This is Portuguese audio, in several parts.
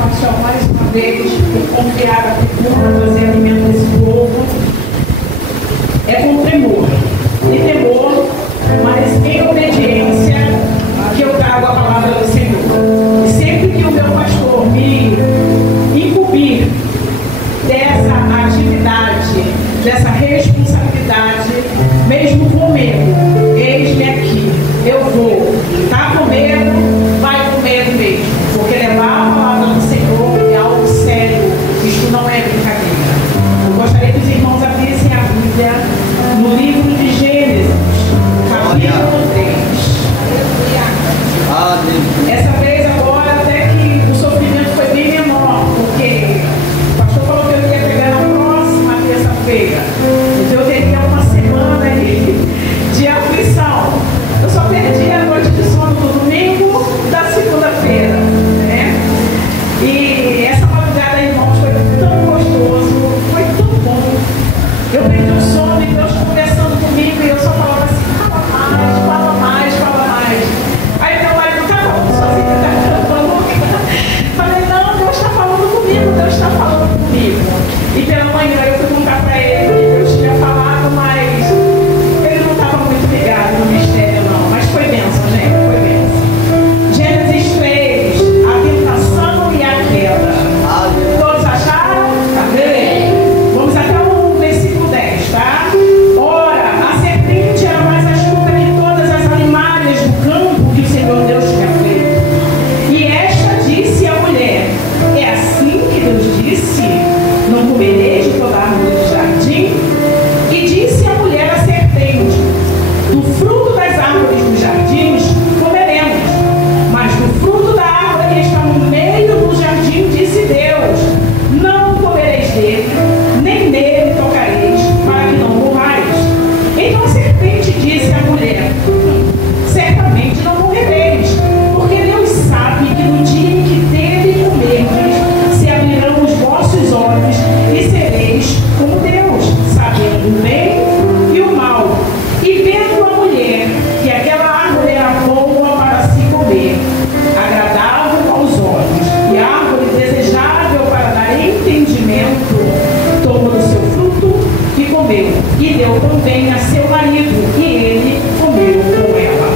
Paixão mais uma vez por confiar a cultura, trazer alimento a esse povo. É com tremor e temor, mas em obediência que eu trago a palavra do Senhor. E sempre que o meu pastor me incumbir dessa atividade, dessa responsabilidade, mesmo com medo, eis-me aqui, eu vou. Tá com medo? Vai com medo mesmo, porque levar a palavra do Senhor é algo sério, isto não é brincadeira. Eu gostaria que os irmãos abrissem a Bíblia no livro de Gênesis, capítulo 3. Essa vez agora até que o sofrimento foi bem menor, porque o pastor falou que eu ia pegar na próxima terça-feira. Então eu teria uma semana aí de aflição. Eu só perdi a noite de sono do domingo da segunda-feira, né? E essa madrugada, irmãos, foi tão gostoso, foi tão bom. Eu perdi o sono e Deus conversando comigo e eu só falava assim, fala mais, fala mais. Aí meu marido tá falando sozinho, tá falando. Falei, não, Deus está falando comigo, Deus está falando comigo. E pela manhã eu fui contar para ele que Deus tinha falado, mas ele não estava muito ligado no mistério não. Mas foi bênção, gente, foi bênção. Gênesis 3, a tentação e a queda. Todos acharam? Amém. Vamos até o versículo 10, tá? Ora, a serpente era mais astuta que todas as animais do campo que o Senhor Deus tinha feito. E esta disse à mulher, é assim que Deus disse, não comereis de toda árvore do jardim? E disse a mulher à serpente, do fruto das árvores dos jardins comeremos, mas do fruto da árvore que está no meio do jardim, disse Deus, não comereis dele, nem nele tocareis, para que não morrais. Então a serpente disse à mulher, certamente não morrereis, porque Deus sabe que no dia em que dele comerdes, se abrirão os vossos olhos e sereis como Deus, sabendo o bem e o mal. E vendo a mulher que aquela árvore era boa para se comer, agradável aos olhos, e árvore desejável para dar entendimento, tomou do seu fruto e comeu, e deu também a seu marido, e ele comeu com ela.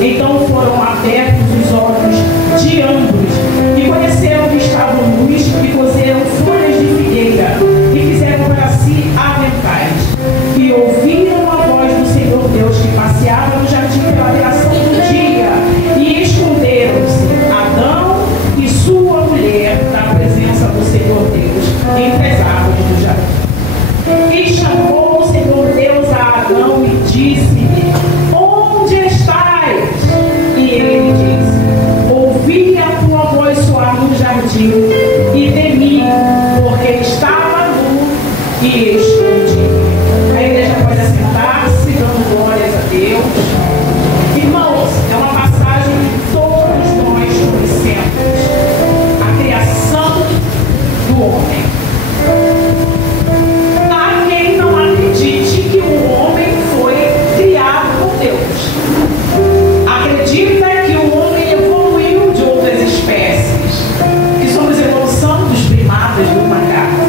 Então foram abertos os olhos de ambos, e conheceram que estavam nus, e cozeram folhas de figueira, e fizeram para si aventais. E ouviram a voz do Senhor Deus que passeava no jardim pela viração do dia, e esconderam-se Adão e sua mulher da presença do Senhor Deus entre as árvores do jardim. E chamou o Senhor Deus a Adão e disse-lhe, onde estás? E ele disse, ouvi a tua voz soar no jardim, e temi, porque estava nu e escondido. A igreja pode assentar-se, dando glórias a Deus. Irmãos, é uma passagem que todos nós conhecemos. A criação do homem. Há quem não acredite que o homem foi criado por Deus. Acredita que o homem evoluiu de outras espécies, que somos evolução dos primatas, do macaco.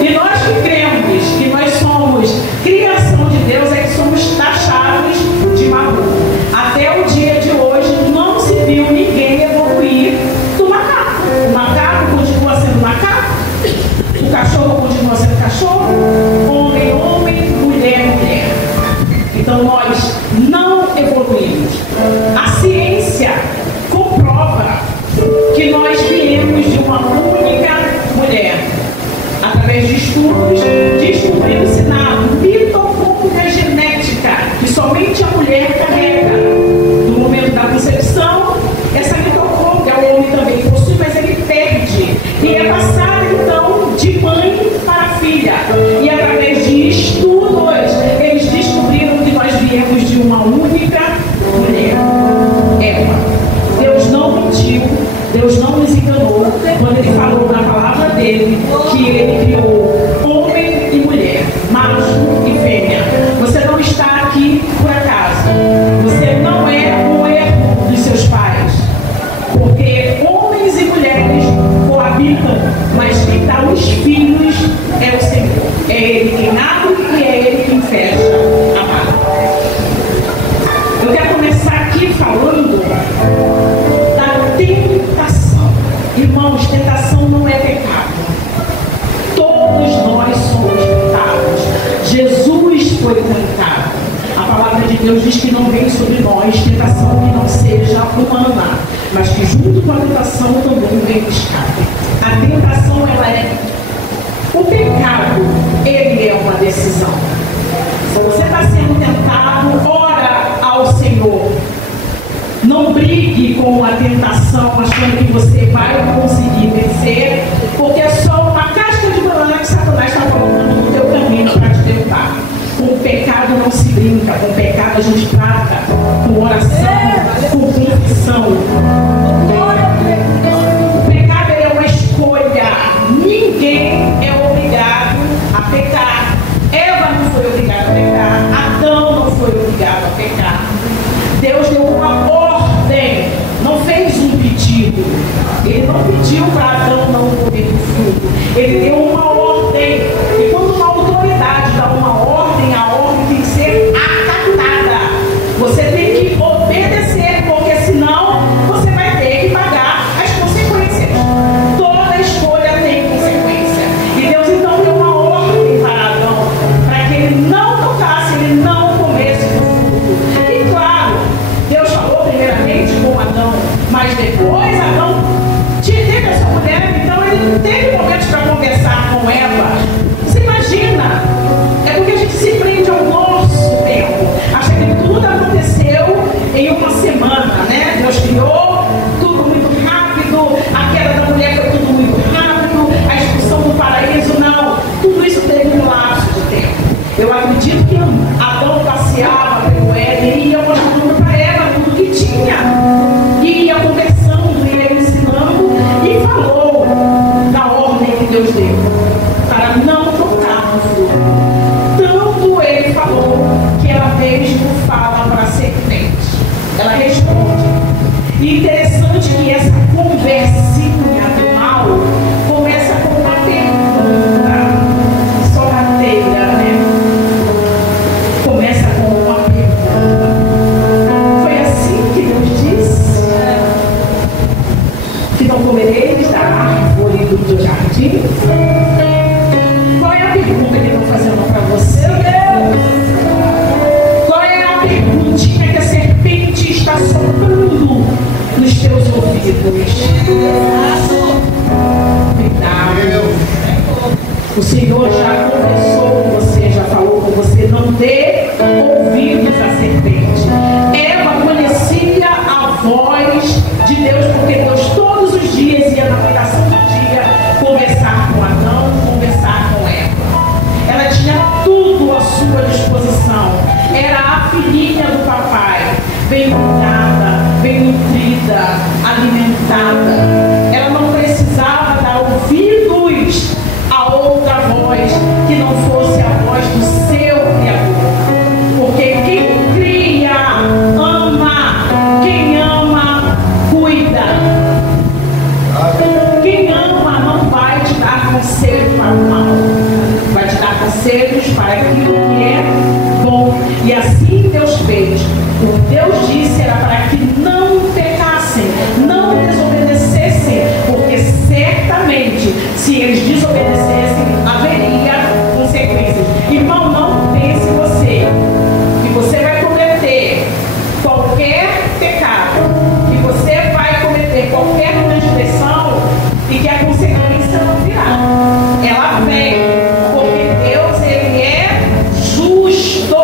E nós que cremos que nós somos criação de Deus, é que somos taxados de maluco. Até o dia de hoje não se viu ninguém evoluir do macaco. O macaco continua sendo macaco, o cachorro continua sendo cachorro, homem, homem, mulher, mulher. Então nós não evoluímos. A ciência comprova que nós viemos de uma única mulher. Através de estudos, descobriu-se na mitocôndria genética que somente a mulher carrega. No momento da concepção, essa mitocôndria o homem também possui, mas ele perde. E é passada então de mãe para filha. E através de estudos, eles descobriram que nós viemos de uma única mulher. Eva. Deus não mentiu, Deus não nos enganou quando ele falou na palavra dele que ele criou homem e mulher, macho e fêmea. Você não está aqui por acaso. Você não é um erro dos seus pais. Porque homens e mulheres tentação também vem de escape. A tentação, ela é... O pecado, ele é uma decisão. Se você está sendo tentado, ora ao Senhor. Não brigue com a tentação achando que você vai conseguir vencer, porque é só uma casca de banana que Satanás está colocando no teu caminho para te derrubar. Com o pecado não se brinca, com o pecado a gente trata, com oração, com confissão. O pecado é uma escolha. Ninguém é obrigado a pecar. Eva não foi obrigada a pecar, Adão não foi obrigado a pecar. Deus deu uma ordem, não fez um pedido. Ele não pediu para Adão não comer do fruto. Ele deu uma ordem. E quando uma autoridade dá uma ordem, a ordem tem que ser acatada. Você tem que obedecer, porque senão você vai ter que pagar as consequências. Toda escolha tem consequência. E Deus então deu uma ordem para Adão, para que ele não tocasse, ele não comesse do fruto. E claro, Deus falou primeiramente com Adão, mas depois Adão teve a sua mulher, então ele teve momentos para conversar com Eva. Você imagina? É porque a gente se prende ao nosso tempo. Acha que tudo aconteceu em uma semana, né? Deus criou tudo muito rápido, a queda da mulher foi tudo muito rápido, a expulsão do paraíso, não. Tudo isso teve um lapso de tempo. Eu acredito que Adão passeava pelo Éden e ia mostrando para Eva tudo que tinha. E ia conversando, ia ensinando e falou da ordem que Deus deu para não tocar no fruto. Tanto ele falou que ela mesmo fala para a serpente. Ela responde. E interessante que essa conversinha do mal começa com uma pergunta sorrateira, né? Começa com uma pergunta. Foi assim que Deus disse que não comereis da árvore do jardim? Qual é a pergunta que estão fazendo para você? Qual é a perguntinha que a serpente está soprando nos teus ouvidos? Cuidado. O Senhor já conversou com você, já falou com você. Não dê ouvidos à serpente. Eva conhecia a voz de Deus, porque Deus todos os dias ia na pregação do dia conversar com Adão, conversar com Eva. Ela tinha tudo à sua disposição. Era a filhinha do papai, bem cuidada, bem nutrida, alimentada. Ela não precisava dar ouvidos a outra voz que não fosse a voz do seu Criador. Porque quem cria, ama. Quem ama, cuida. Quem ama não vai te dar conselho para o mal. Vai te dar conselhos para aquilo que é bom. E assim Deus fez. O que Deus disse era para que não pecassem, não desobedecessem, porque certamente, se eles desobedecessem, haveria consequências. Irmão, não pense você que você vai cometer qualquer pecado, que você vai cometer qualquer transgressão e que a consequência não virá. Ela vem, porque Deus, ele é justo.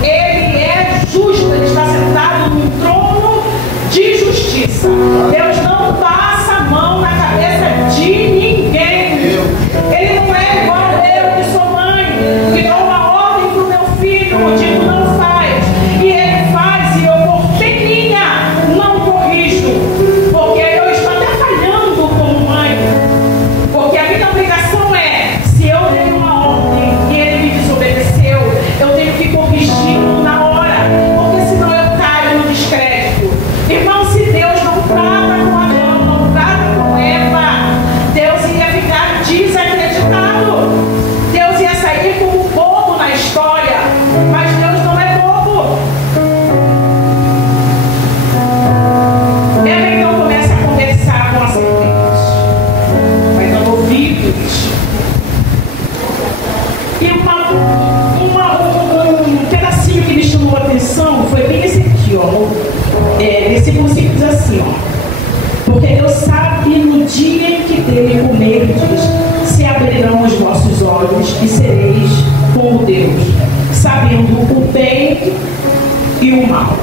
Ele é justo, ele está sentado num trono de justiça. Deus não passa a mão na cabeça de ninguém. Ele não é igual eu que sou mãe, que dou uma ordem para o meu filho, eu digo não faz, e ele faz, e eu por peninha não corrijo, porque eu estou até falhando como mãe. Porque Deus sabe no dia em que dele comerdes, se abrirão os vossos olhos e sereis como Deus, sabendo o bem e o mal.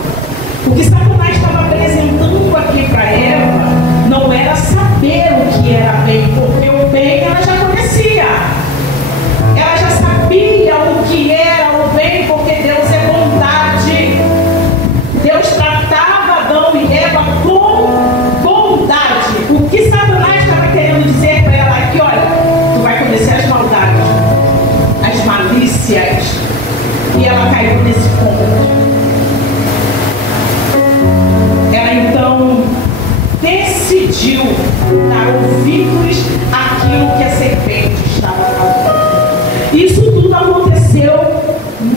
O que Satanás estava apresentando aqui para Eva não era saber o que era bem, porque o bem ela já conhecia. Ela já sabia o que era o bem, porque Deus é bondade. Deus tratava Adão e Eva com bondade. O que Satanás estava querendo dizer para ela aqui, olha, tu vai conhecer as maldades, as malícias. E ela caiu nesse ponto. Ela então decidiu dar ouvidos àquilo que a serpente estava falando. Isso tudo aconteceu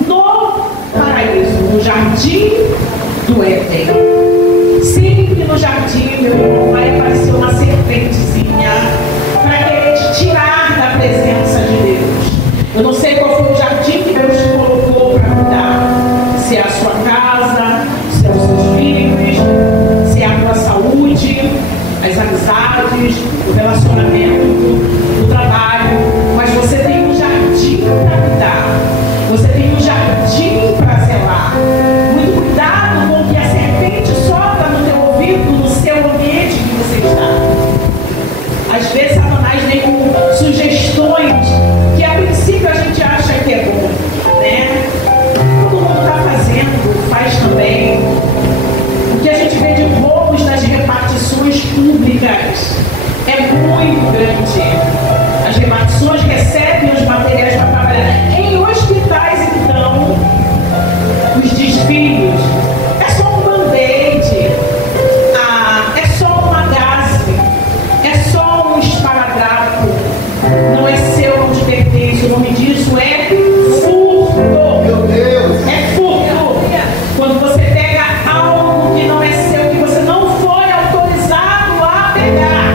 no paraíso, no jardim do Éden. Sempre no jardim, meu irmão, vai aparecer uma serpentezinha para querer te tirar da presença de Deus. Eu não sei qual foi o jardim que Deus te colocou para cuidar. Se é a sua casa, se é os seus filhos, se é a tua saúde, as amizades, o relacionamento, o trabalho. Mas você tem um jardim para cuidar. Você tem um jardim para zelar. Muito cuidado com o que a serpente sopra no teu ouvido, no seu ambiente que você está. Às vezes Satanás vem com sugestões que a princípio a gente acha que é bom, né? Todo mundo está fazendo, faz também. O que a gente vê de roubos nas repartições públicas é muito grande. As repartições recebem os materiais para trabalhar. Em hospitais, então, os desfios é só um band-aid, é só uma gase, é só um esparadrapo. Não é seu onde pertence. O nome disso é furto. Meu Deus! É furto. Quando você pega algo que não é seu, que você não foi autorizado a pegar,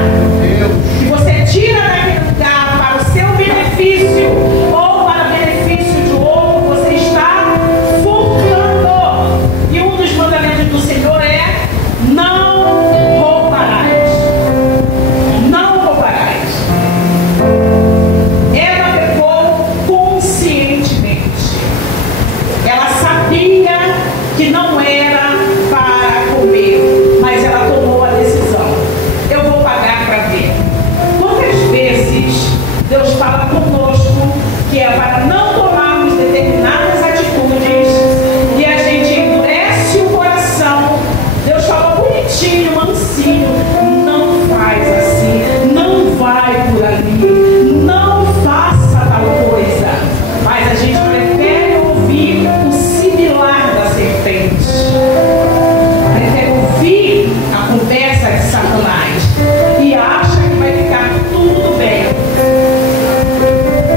que você tira daquele lugar para o seu benefício ou para o benefício de outro, você está furtando. E um dos mandamentos do Senhor é: não roubarás. Não roubarás. Ela pecou conscientemente. Ela sabia que não era para comer, mas ela tomou a decisão. Eu vou pagar para ver. Quantas vezes Deus fala conosco que é para não tomarmos determinadas atitudes e a gente endurece o coração? Deus fala bonitinho, mansinho: não faz assim, não vai por ali, não faça tal coisa. Mas a gente prefere ouvir o similar da serpente, prefere ouvir a conversa de Satanás e acha que vai ficar tudo bem.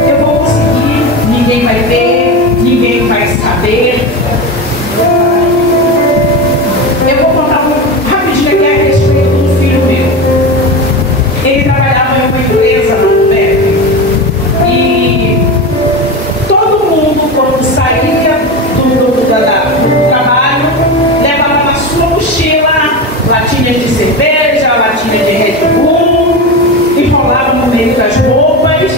Eu vou conseguir, ninguém vai ver, ninguém vai saber. Eu vou contar rapidinho aqui a respeito do filho meu. Ele trabalhava em uma empresa na UBEP e todo mundo, quando saía do trabalho, levava na sua mochila latinhas de cerveja, latinhas de Red Bull, enrolava no meio das roupas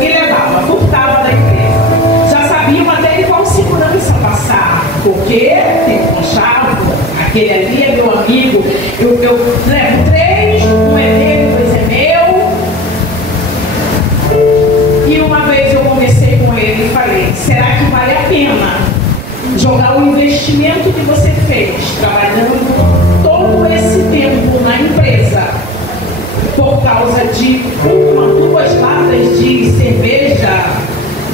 e levava, furtava da empresa. Já sabiam até qual segurança passar, porque tem um chave, aquele ali é meu amigo, eu levo 3, um é dele, 2 é meu. E uma vez eu conversei com ele e falei: será que vale a pena jogar o investimento que você fez trabalhando todo esse tempo na empresa por causa de 1, 2 latas de cerveja,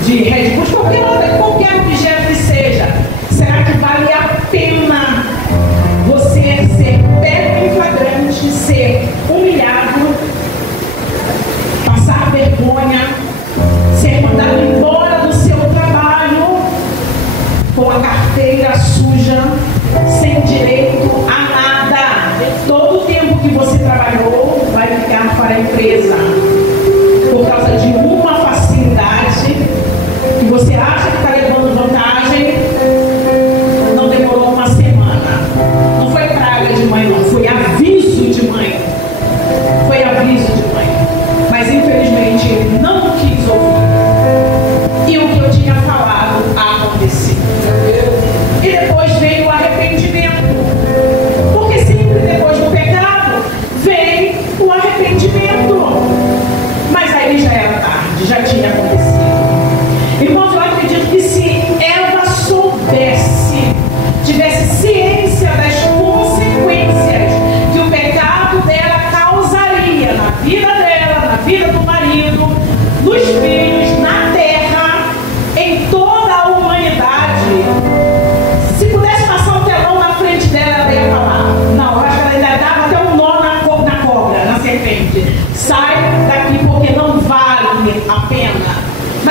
de Red Bull, qualquer objeto que seja? Será que vale a pena você ser pego em flagrante, ser humilhado, passar vergonha, ser mandado embora do seu trabalho com a carteira suja, sem direito a nada? Todo o tempo que você trabalhou vai ficar para a empresa por causa de uma facilidade que você acha que está levando vantagem. Não demorou uma semana. Não foi praga de mãe, não. Foi aviso de mãe.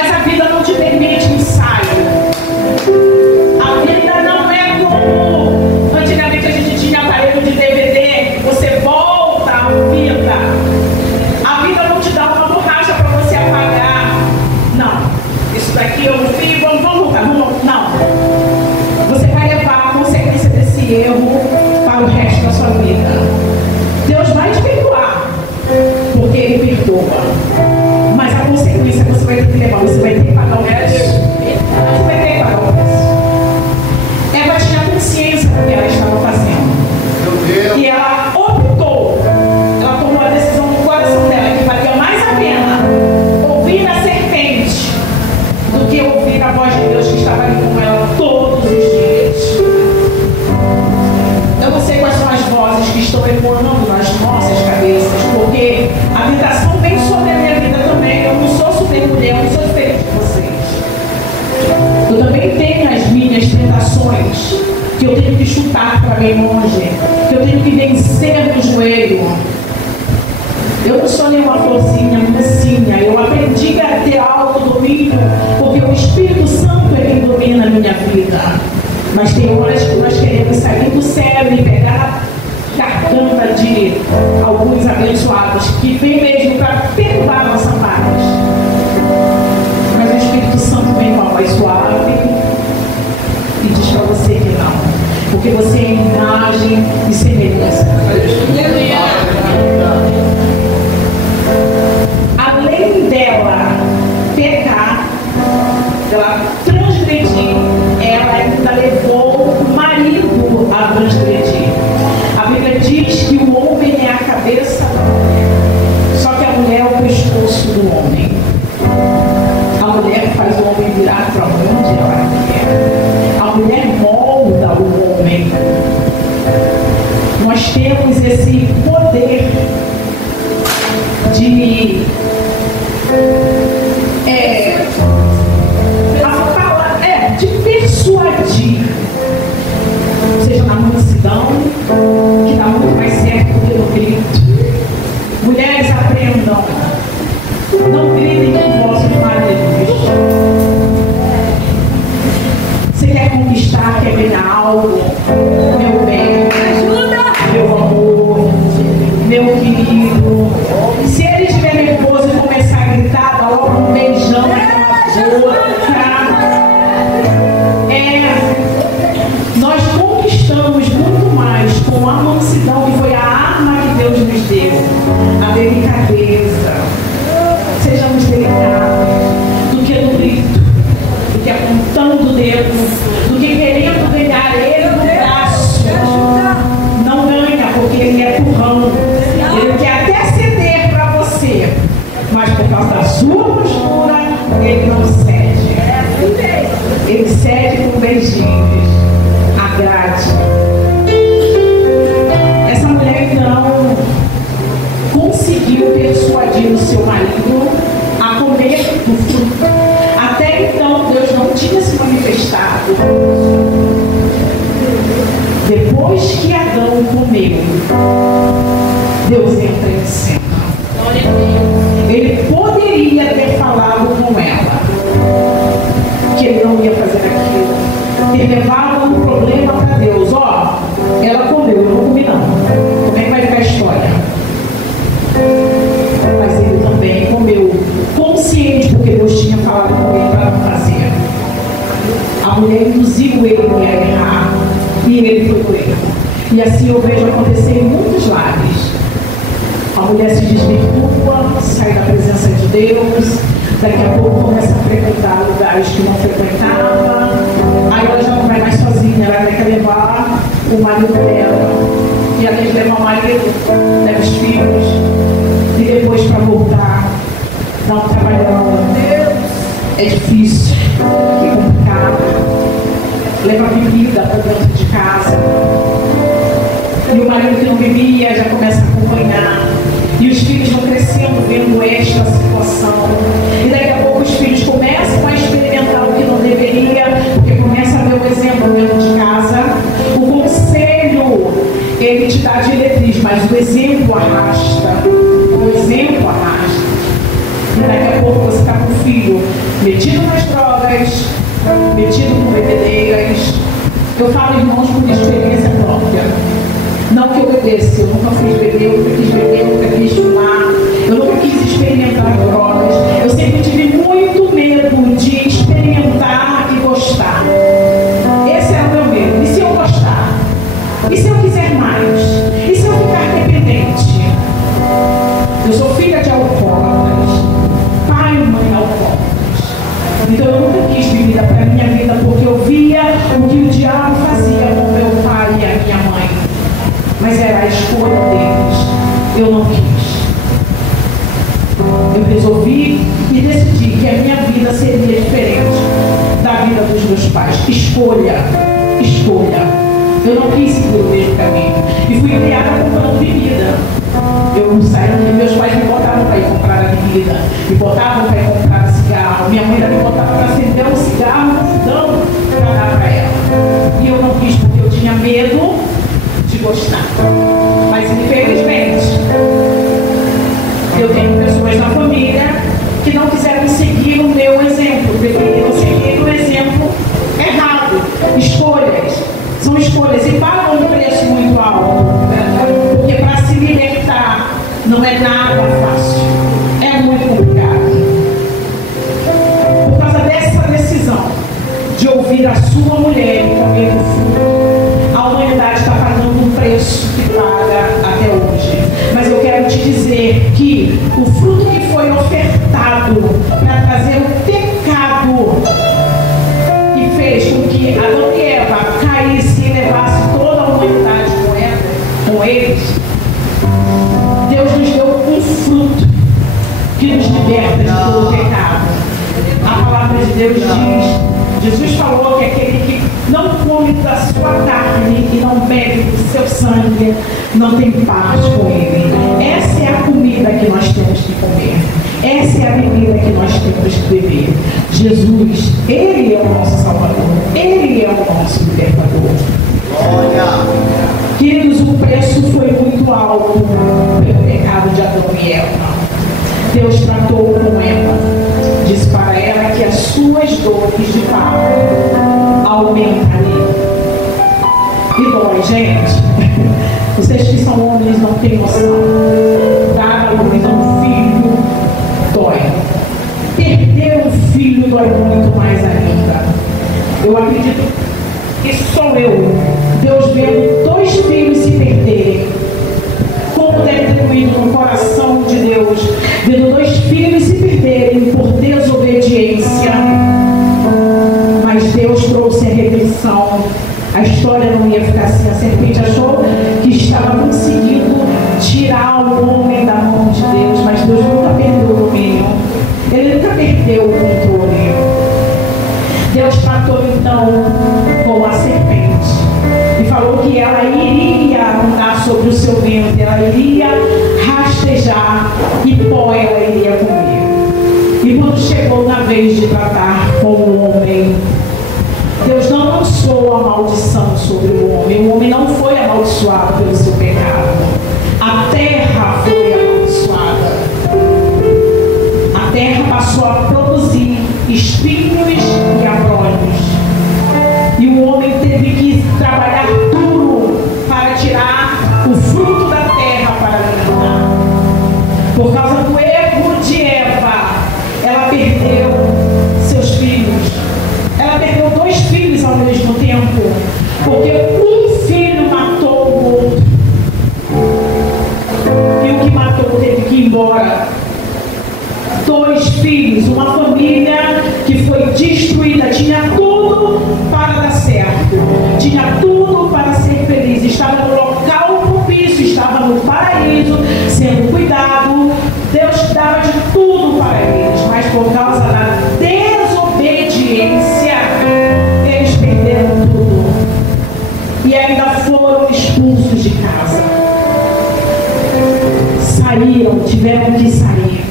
Mas a vida não te permite ensaio. A vida não é como antigamente a gente tinha aparelho de DVD, você volta à vida. A vida não te dá uma borracha para você apagar. Não, isso daqui eu não fiz, vamos voltar, não. Você vai levar a consequência desse erro para o resto da sua vida. Deus vai te perdoar, porque Ele perdoa. Mas a consequência você vai ter que levar, você vai ter que pagar o preço. Você vai ter que pagar o preço. Eva tinha consciência do que ela estava fazendo. E ela optou, ela tomou a decisão no coração dela que valia mais a pena ouvir a serpente do que ouvir a voz de Deus que estava ali com ela todos os dias. Eu não sei quais são as vozes que estão ecoando nas nossas cabeças, porque a tentação vem sobre a minha vida também. Eu não sou super mulher, eu não sou diferente de vocês. Eu também tenho as minhas tentações que eu tenho que chutar para bem longe, que eu tenho que vencer no joelho. Eu não sou nenhuma florzinha, mocinha. Eu aprendi a ter autodomínio, porque o Espírito Santo é quem domina a minha vida. Mas tem horas que nós queremos sair do céu e pegar a garganta de alguns abençoados que vem mesmo para perturbar a nossa paz. Mas o Espírito Santo vem com a voz suave e diz para você que não, porque você é imagem e semelhança. Além dela pecar, dela transgredir, ela ainda levou o marido a transgredir. A Bíblia diz que o homem é a cabeça da mulher, só que a mulher é o pescoço do homem. A mulher faz o homem virar para onde ela quer. A mulher molda o homem. Nós temos esse poder de de persuadir, seja na mansidão, que dá muito mais certo do que no grito. Mulheres, aprendam, não gritem com vossos maridos. Você quer conquistar, quer ganhar algo, meu bem, meu amor, meu querido. Se ele estiver nervoso e começar a gritar, dá logo um beijão naquela boca. Nós conquistamos muito mais com a mansidão, que foi a arma que Deus nos deu. A delicadeza. Sejamos delicados, do que no grito, do que apontando o dedo, do que querendo ganhar ele no braço. Não ganha, porque ele é turrão. Ele quer até ceder para você, mas por causa da sua postura, ele não cede. Ele cede com beijinhos. Agrade. Essa mulher então conseguiu persuadir o seu marido a comer do fruto. Até então Deus não tinha se manifestado. Depois que Adão comeu, Deus entra em cena. Ele poderia ter falado com ela que ele não ia fazer aquilo, ter levado um problema para Deus. Ó, ela comeu, eu não comi não. Como é que vai ficar a história? Mas ele também comeu, consciente, porque Deus tinha falado com ele para não fazer. A mulher induziu ele a errar e ele foi no erro. E assim eu vejo acontecer em muitos lares. A mulher se desvirtua, sai da presença de Deus, daqui a pouco começa a frequentar lugares que não frequentava, aí ela já não vai mais sozinha, ela tem que levar o marido dela, e ela tem que levar o marido, leva os filhos, e depois para voltar, dá um trabalhão. É difícil, é complicado, leva a bebida para dentro de casa, e o marido que não bebia já começa a acompanhar. E os filhos vão crescendo vendo esta situação. E daqui a pouco os filhos começam a experimentar o que não deveria, porque começa a ver o exemplo dentro de casa. O conselho, ele te dá diretriz, mas o exemplo arrasta. O exemplo arrasta. E daqui a pouco você está com filho metido nas drogas, metido com bebedeiras. Eu falo, irmãos, por experiência própria. Não que eu bebesse, eu nunca fiz beber, eu nunca quis beber, eu nunca quis fumar, eu nunca quis experimentar drogas. Eu sempre tive muito medo de experimentar e gostar. Esse era o meu medo. E se eu gostar? E se eu quiser mais? E se eu ficar dependente? Eu sou filha de alcoólatras, pai e mãe alcoólatras. Então eu nunca quis bebida para a minha vida, porque eu via o que o diabo fazia com meu pai e a minha mãe. Mas era a escolha deles. Eu não quis. Eu resolvi e decidi que a minha vida seria diferente da vida dos meus pais. Escolha. Eu não quis seguir o mesmo caminho. E fui criada comprando bebida. Eu saí, meus pais me botavam para ir comprar a bebida, me botavam para ir comprar cigarro. Minha mãe me botava para acender um cigarro no fogão para dar para ela. E eu não quis porque eu tinha medo de gostar. Mas infelizmente eu tenho pessoas na família que não quiseram seguir o meu exemplo, preferiram seguir o exemplo errado. Escolhas, são escolhas e pagam um preço muito alto, porque para se libertar não é nada fácil, é muito complicado. Por causa dessa decisão de ouvir a sua mulher e comer do fruto, a humanidade está pagando um preço que paga até hoje. Mas eu quero te dizer que o fruto que foi ofertado para trazer o pecado que fez com que Adão e Eva caíssem e levasse toda a humanidade com eles, Deus nos deu um fruto que nos liberta de todo o pecado. A palavra de Deus diz, Jesus falou que aquele que não come da sua carne e não bebe do seu sangue não tem parte com ele. Essa é a comida que nós temos que comer. Essa é a bebida que nós temos que beber. Jesus, Ele é o nosso Salvador. Ele é o nosso libertador. Queridos, o preço foi muito alto pelo pecado de Adão e Eva. Deus tratou com Eva, disse para ela que as suas dores de parto aumentariam. E dói, gente. Vocês que são homens não têm noção. Dar a luz a um filho dói. Perder um filho dói muito mais ainda. Eu acredito que sou eu. Deus vendo 2 filhos se perderem. Como deve ter doído no coração de Deus, vendo 2 filhos se perderem por desobediência. Mas Deus trouxe a redenção. A história não ia ficar assim. A serpente achou que estava conseguindo tirar o homem da mão de Deus, mas Deus nunca perdeu o domínio. Ele nunca perdeu o controle. Deus tratou então com a serpente e falou que ela iria andar sobre o seu ventre, ela iria rastejar e pó ela iria comer. E quando chegou na vez de tratar com o homem, Deus não lançou a maldição sobre o homem não foi amaldiçoado pelo seu pecado. A terra foi amaldiçoada. A terra passou a produzir espinhos e abrolhos. E o homem teve que trabalhar duro para tirar o fruto da terra para alimentar. Por causa do erro de Eva, ela perdeu seus filhos. Ela perdeu 2 filhos ao mesmo tempo, porque um filho matou o outro. E o que matou teve que ir embora. 2 filhos, uma família que foi destruída, tinha tudo para dar certo, tinha tudo para ser feliz, estava no local propício, estava no paraíso, sendo cuidado. Deus dava de tudo para eles, mas por causa da desobediência, eles perderam tudo e ainda foram expulsos de casa. Saíram, tiveram que sair.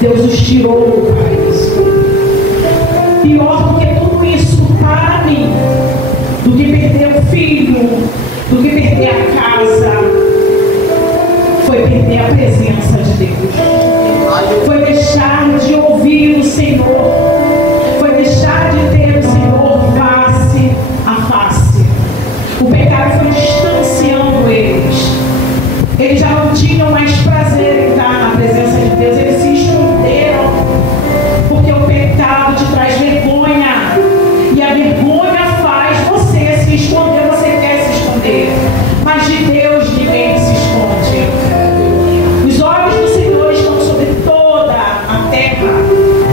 Deus os tirou do paraíso. Pior do que tudo isso para mim, do que perder o filho, do que perder a casa, foi perder a presença de Deus. Foi deixar de ouvir servir o Senhor, foi deixar de ter o Senhor face a face. O pecado foi distanciando eles. Eles já não tinham mais prazer em estar na presença de Deus. Eles se esconderam, porque o pecado te traz vergonha. E a vergonha faz você se esconder. Você quer se esconder, mas de Deus ninguém se esconde. Os olhos do Senhor estão sobre toda a terra.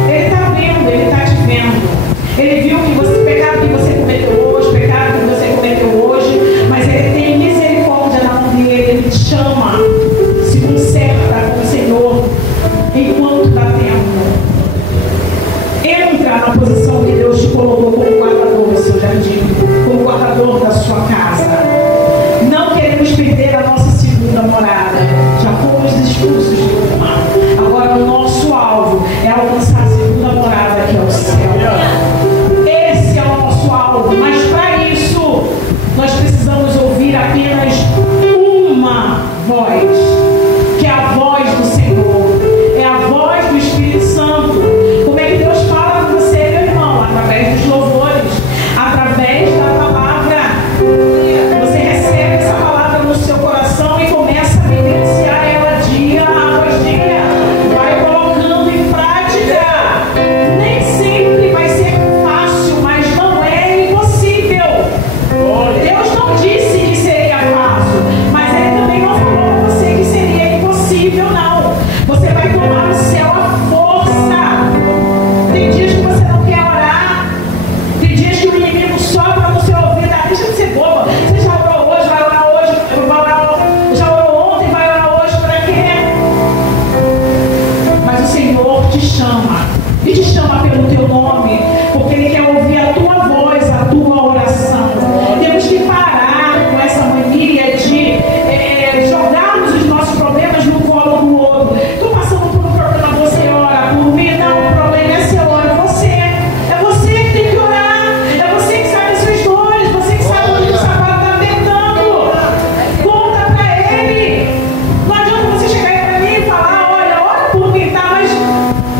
Ele está vendo, Ele está te vendo. Ele viu que você, pecado que você cometeu hoje, pecado que você cometeu hoje, mas Ele tem misericórdia na mão dele. Ele te chama, se conserta com o Senhor enquanto dá tempo. Entra na posição que Deus te colocou como guardador do seu jardim, como guardador da sua casa. Não queremos perder a nossa segunda morada. Já fomos expulsos de uma. Agora o nosso alvo é alcançar a segunda morada, que é o céu. Esse é o nosso alvo. Mas para isso, nós precisamos ouvir apenas uma voz, que é a voz do Senhor. É a voz do Espírito Santo. Como é que Deus fala com você, meu irmão? Através dos louvores, através da palavra. Você recebe essa palavra no seu coração e começa a vivenciar ela dia após dia. Vai colocando em prática. Nem sempre vai ser fácil, mas não é impossível. Deus não disse que seria fácil, mas Ele também não falou para você que seria impossível, não. Você vai tomar no céu a força. Tem dias que você não quer orar. Tem dias que o inimigo sopra no seu ouvido. Deixa de ser boba. Você já orou hoje, vai orar hoje, já orou ontem, vai orar hoje, para quê? Mas o Senhor te chama. E te chama pelo teu nome, porque Ele quer ouvir a tua voz, a tua oração. Temos que parar com essa mania de jogarmos os nossos problemas no colo do outro. Estou passando por um problema, você ora por mim. Não, o problema é seu, ora você. É você que tem que orar. É você que sabe as suas dores. Você que sabe onde o sapato está apertando. Conta para Ele. Não adianta você chegar aí para mim e falar: olha, ora por mim, tá? Mas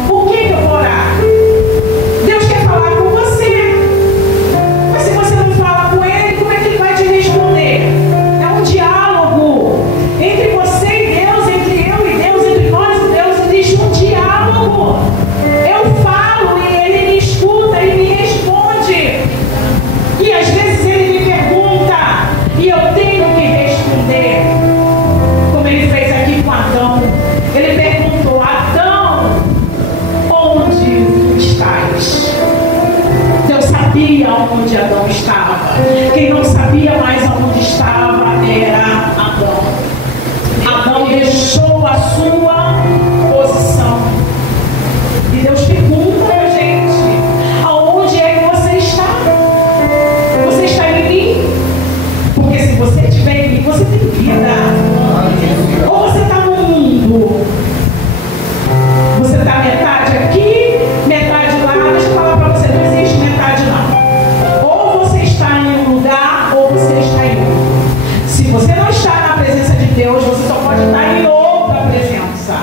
por que eu vou orar? Deus quer falar com você. Mas se você não fala com Ele, como é que Ele vai te responder? É um diálogo entre você e Deus, entre eu e Deus, entre nós e Deus. Existe um diálogo. Eu falo e Ele me escuta e me responde. E às vezes Ele me pergunta e eu tenho que responder. Como Ele fez aqui com Adão. Ele perguntou: Adão, onde estás? Deus sabia onde Adão estava. Quem não sabia mais onde estava era Adão. Adão deixou a sua posição. E Deus pergunta para a gente: aonde é que você está? Você está em mim? Porque se você estiver em mim, você tem vida. Ou você está no mundo? Você está metade aqui, metade lá. Deixa eu falar para você: não existe metade não. Ou você está em um lugar, ou você está em outro. Se você não está na presença de Deus, você só pode estar em outra presença.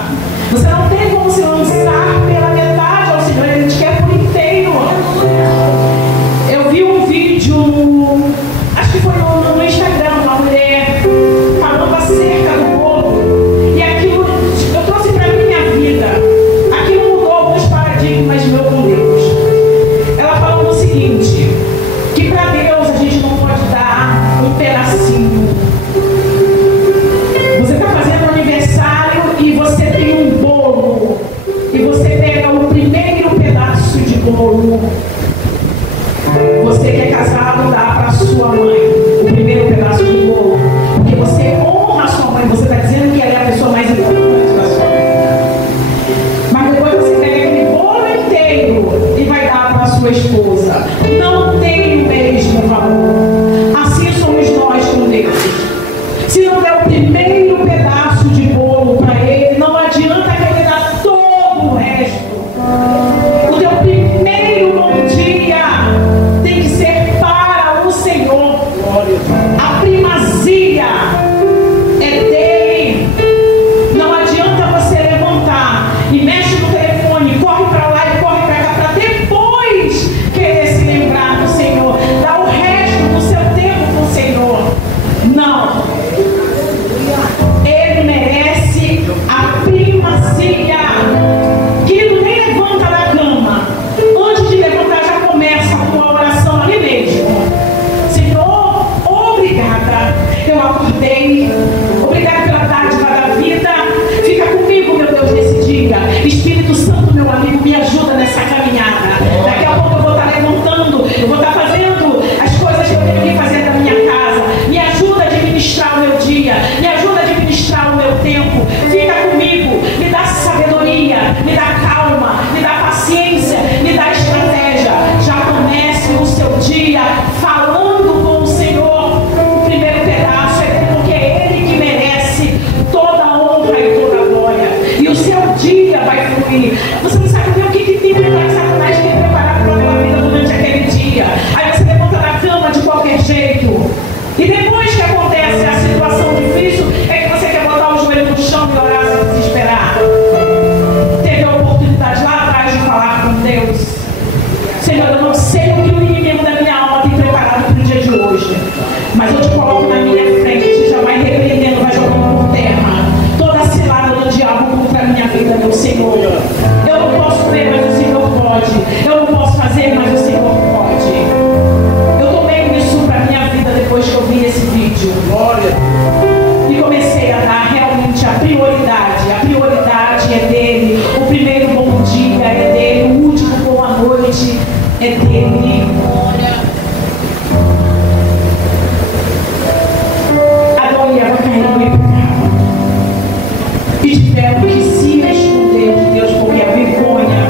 tiveram que se esconder de Deus porque a vergonha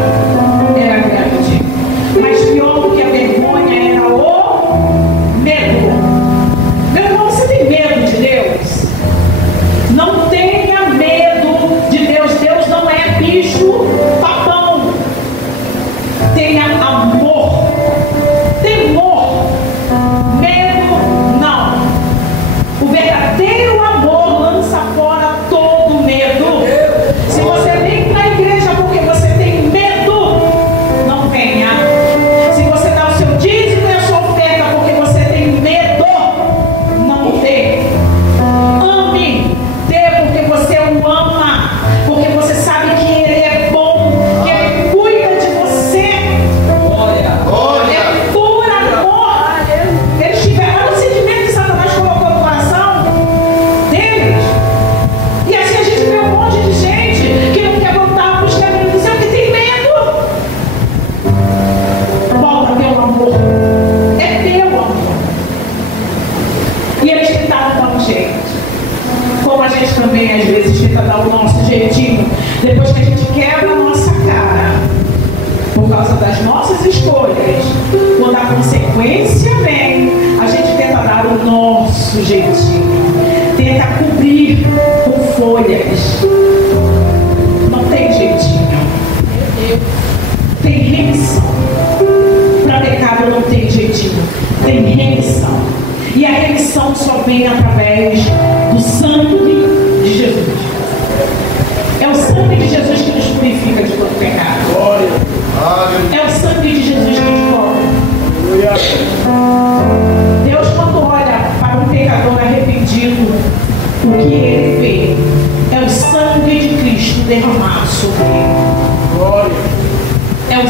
era grande. Mas pior do que a vergonha era o medo. Meu irmão, você tem medo de Deus? Não tenha medo de Deus. Deus não é bicho papão. Tenha amor, temor, medo não. O verdadeiro amor lança fora todo medo. Se você vem para a igreja porque você tem medo, não venha. Se você dá o seu dízimo e a sua oferta porque você tem medo, não dê. Ame, dê porque você o ama, porque você sabe que Ele é bom, que Ele cuida de você. É por amor. Eles tiveram o sentimento que Satanás colocou no coração deles. E assim a gente vê um monte de gente que não quer voltar para os caminhos do céu, que tem medo. Volta pelo amor. É pelo amor. E eles tentaram dar um jeito. Como a gente também às vezes tenta dar o nosso jeitinho, depois que a gente quebra a nossa cara por causa das nossas escolhas, quando a consequência vem, a gente tenta dar o nosso jeitinho, tenta cobrir com folhas. Não tem jeitinho, tem remissão. Para pecado não tem jeitinho, tem remissão. E a remissão só vem através do sangue de Jesus. É o sangue de Jesus que nos purifica de todo pecado. É o sangue de Jesus que nos cobra. Deus, quando olha para um pecador arrependido, o que Ele vê é o sangue de Cristo derramado sobre ele. É o